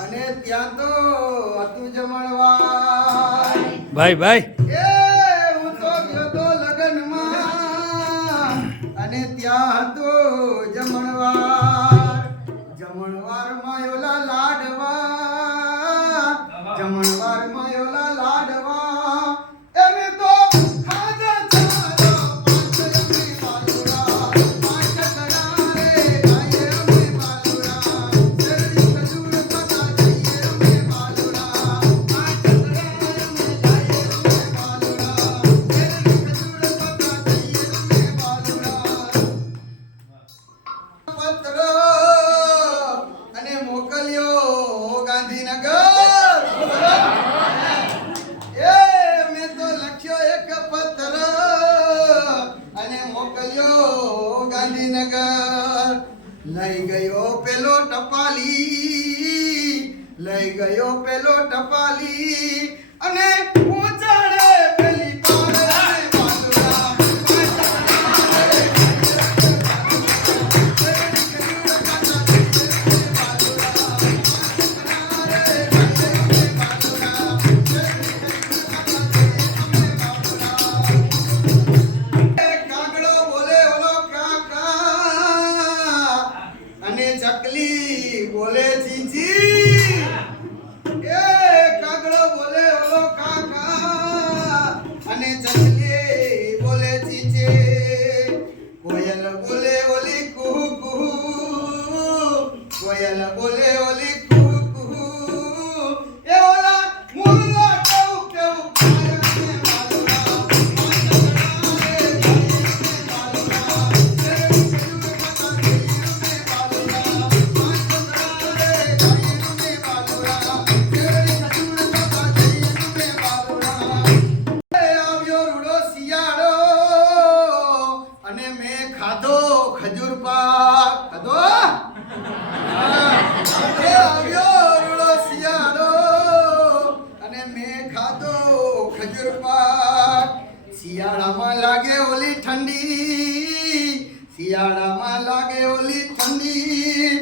અને ત્યાં તો હતું જમણવાર. ભાઈ એ હું તો ગયો તો લગનમાં અને ત્યાં હતો જમણવાર. જમણવારમાં ઓલા લાડવા, જમણવારમાં ઓલા લાડવા એને તો ખાધા ચાલો પાંચ અમે બાલુડા, પાંચ કડા રે ગાયે અમે બાલુડા, શેરડી ખજૂર ખાતા જઈએ અમે બાલુડા, પાંચ કડા અમે ગાયે અમે બાલુડા, શેરડી ખજૂર ખાતા જઈએ અમે બાલુડા. પત્ર અને મોકલ્યો ગાંધીનગર. એ મેં તો લખ્યો એક પત્ર અને મોકલ્યો ગાંધીનગર. લઈ ગયો પેલો ટપાલી, લઈ ગયો પેલો ટપાલી અને પહોંચાડે પેલી પાર અમે બાલુડા, પાંચ કડા રે કાગડો બોલે ઓલો કાકા અને ચકલી બોલે ચીંચી. એ કાગડો બોલે ઓલો કાકા અને ચકલી બોલે ચીંચી. કોયલ બોલે ઓલી કુહુ કુહુ, કોયલ બોલે ઓલી કુહુ કુહુ. એ ઓલા મુરલા કેવું કેવું ગાય અમે બાલુડા, પાંચ કડા રે ગાયે અમે બાલુડા, શેરડી ખજૂર ખાતા જઈએ અમે બાલુડા, પાંચ કડા રે ગાયે અમે બાલુડા, શેરડી ખજૂર ખાતા જઈએ અમે બાલુડા. આવ્યો રૂડો શિયાળો અને મેં ખાધો ખજૂર પાક. ખાધો? એ આવ્યો રૂડો શિયાળો અને મેં ખાધો ખજૂર પાક. શિયાળામાં લાગે ઓલી ઠંડી, શિયાળામાં લાગે ઓલી ઠંડી